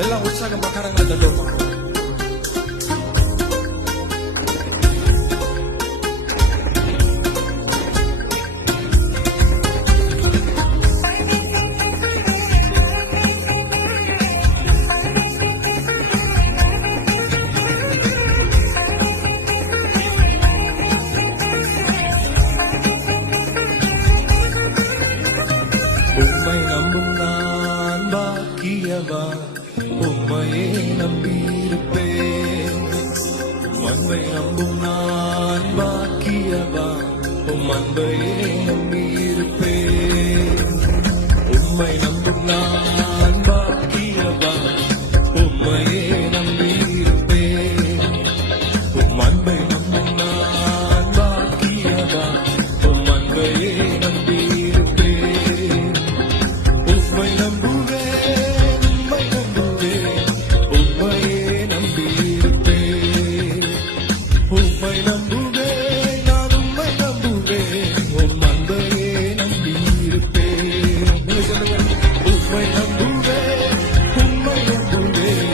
எல்லாம் உற்சாகமா கரங்களை தட்டுமா? உம்மை நம்பும் நான் பாக்கியவான், உம்மையே நம்பியிருப்பேன். உம்மை நம்பும் நான் பாக்கியவான், உம் அன்பையே நம்பியிருப்பேன். உம்மை நம்பும் நான் பாக்கியவான், உம்மையே நம்பியிருப்பேன். உம் அன்பை நம்பும் நான் பாக்கியவான், உம் அன்பையே நம்பியிருப்பேன். உம்மை நம்புவேன், உம்மை நம்புவேன், உம்மையே நம்பியிருப்பேன். உம்மை நம்புவேன், நான் உம்மை நம்புவேன், உம் அன்பையே நம்பியிருப்பேன். நீங்க சொல்லுங்க. உம்மை நம்புவேன், உம்மை நம்புவேன்,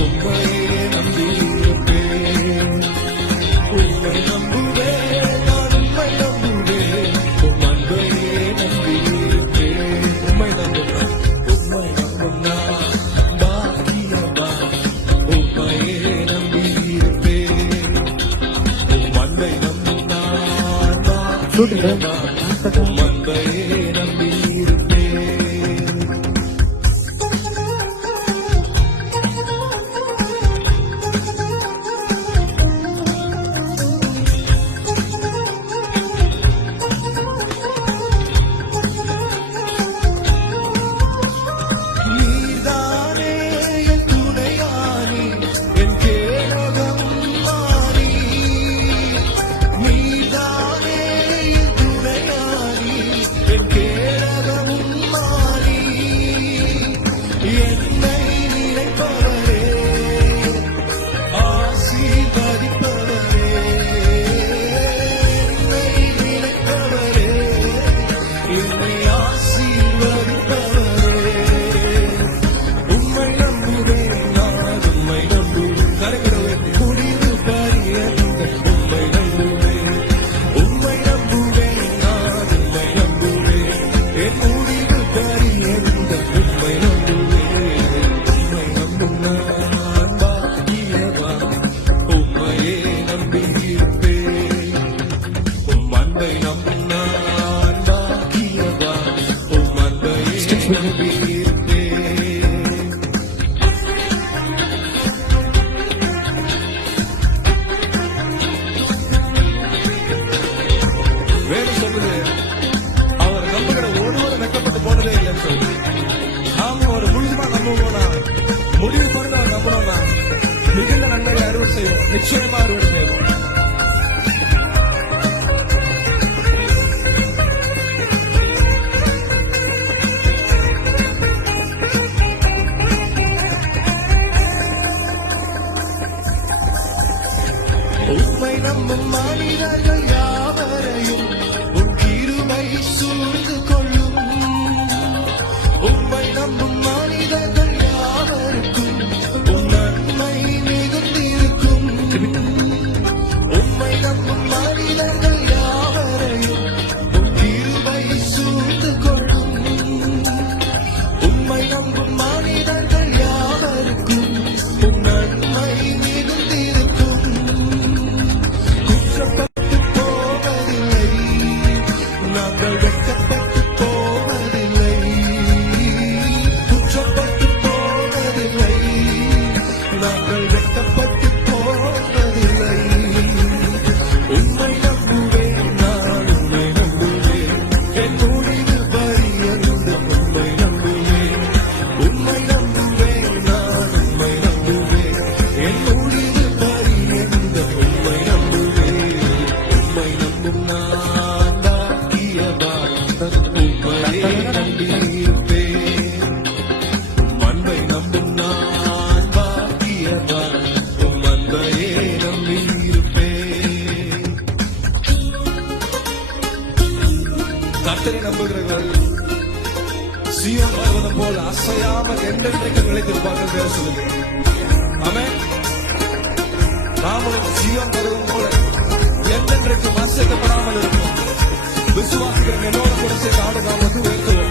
உம்மையே நம்பியிருப்பேன். உம்மை நம்புவேன், நான் உம்மை நம்புவேன், உம் அன்பையே நம்பியிருப்பேன். உம்மை நம்புவேன், உம்மை நம்பும் நான் பாக்கியவான், உம்மையே நம்பியிருப்பேன். உம் அன்பை நம்பும் நான் பாக்கியவான், உம் அன்பையே நம்பியிருப்பேன். நீதானே என் துணையானி, என் கேடகமும் மாறி. நீதானே என் துணையானி, என் கேடகமும் மாறி. என்னை நினைப்பவரே, ஆசீர்வதிப்பவரே. என்னை நினைப்பவரே, என்னை ஆசீர்வதிப்பவரே. உம்மை நம்புவேன், நான் உம்மை நம்புவேன். கரங்களை முடிவு பரியந்த உம்மை நம்புவேன். உம்மை நம்புவேன், நான் உம்மை நம்புவேன். என் முடிவு பரியந்த உம்மை நம்புவேன். உம்மை நம்பும் நான் பாக்கியவான், உம்மையே நம்பியிருப்பேன். உம் அன்பை நம்பும் நான் பாக்கியவான், உம் அன்பையே நம்பியிருப்பேன். வேறு சொல்லுது, அவர் நம்புகிற ஒருவரும் வெட்கப்பட்டு போனதே இல்லைன்னு சொல்லு. நாம ஒரு முழுதுமா நம்புவோம்னா, முடிவு பண்ணி அவர் நம்புறோம்னா, மிகுந்த நன்மைகளை அறுவடை செய்வோம். நிச்சயமா அறுவடை செய்வோம். உம்மை நம்பும் மனிதர்கள் யாவரையும் உன் கிருபை சூழ்ந்து கொள்ளும். உம்மை நம்பும் மனிதர்கள் யாவருக்கும் உன் நன்மை மிகுந்திருக்கும். உம்மை நம்பும் மனிதர்கள் யாவரையும் உன் கிருபை சூழ்ந்து கொள்ளும். உம்மை நம்பும் மனிதர்கள் யாவருக்கும் உன் நன்மை மிகுந்திருக்கும். குற்றப்பட்டு போவதில்லை, நாங்கள் வெட்கப்பட்டு போவதில்லை. குற்றப்பட்டு போவதில்லை, நாங்கள் வெட்கப்பட்டு போவதில்லை. உம்மை நம்புவேன், நான் உம்மை நம்புவேன். என் முடிவு பரியந்த உம்மை நம்புவேன். உம்மை நம்புவேன், நான் உம்மை நம்புவேன். என் முடிவு பரியந்த உம்மை நம்புவேன். உம்மை நம்பும் நான் பாக்கியவான், உம்மையே நம்பியிருப்பேன். உம் அன்பை நம்பும் நான் பாக்கியவான், உம் அன்பையே நம்பியிருப்பேன். கர்த்தரை நம்புகிறவர்கள் சீயோன் பர்வதம் போல அசையாமல் என்றென்றைக்கு நிலைத்திருப்பார்கள் பேர் சொல்லுங்க. ஆமென். நாமளும் சீயோன் பர்வதம் போல என்றென்றைக்கும் அசைக்கப்படாமல் இருக்கும். விசுவாசிகள் என்னோட கூட சேர்ந்து ஆடு நாம் வந்து உயர்த்துவோம்.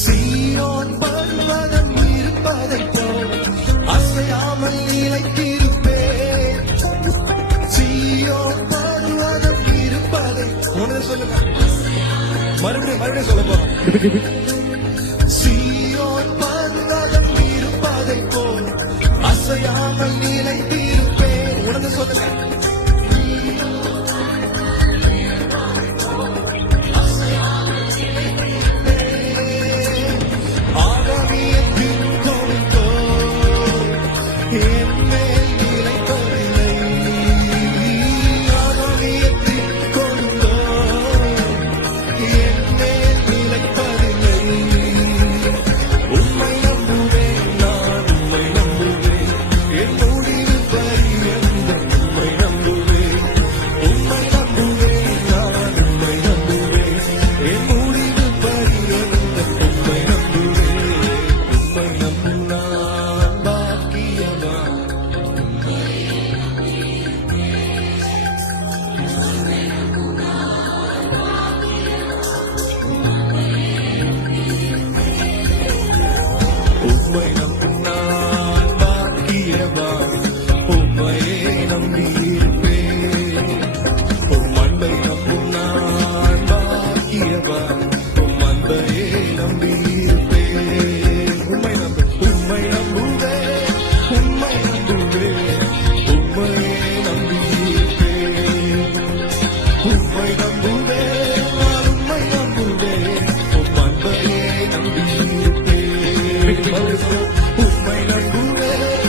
சீயோன் பர்வதம் இருப்பதைப் போல் அசையாமல் நிலைத்திருப்பேன். சீயோன் பர்வதம் இருப்பதை ஒன்று சொல்லுங்க. மறுபடியும் சொல்ல போறோம். சீயோன் பர்வதம் இருப்பதைப் போல் அசையாமல் நிலைத்திருப்பேன். உணர்ந்து சொல்லுங்க. ஆகாமியத்தின் கொண்டோ என் மேல் நிலைப்பதில்லை. ஆகாமியத்தின் கொண்டோ என் மேல் நிலைப்பதில்லை. உம்மை நம்புவேன், நான் உம்மை நம்புவேன். என் முடிவு பரியந்தம் உம்மை நம்புவேன். உம்மை நம்புவேன், நான் உம்மை நம்புவேன். என் முடிவு பரியந்தம் உம்மை நம்புவேன். உம்மை நம்பும் நான் பாக்கியவான். உம்மை நம்பும் நான் பாக்கியவான். உம்மையே நம்பியிருப்பேன். உம் அன்பை நம்பும் நான் பாக்கியவான். உம் அன்பையே நம்பியிருப்பேன். உம்மை நம்புவேன், உம்மை நம்புவேன். உம்மையே நம்பியிருப்பேன். உம்மை நம்புவேன், நான் உம்மை நம்புவேன். உம் அன்பையே நம்பியிருப்பேன். உம்மை நம்புவேன்,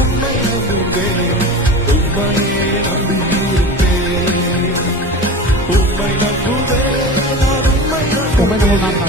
உம்மை நம்புவேன். உம்மையே நம்பியிருப்பேன். உம்மை நம்புவேன், நான் உம்மை நம்புவேன்.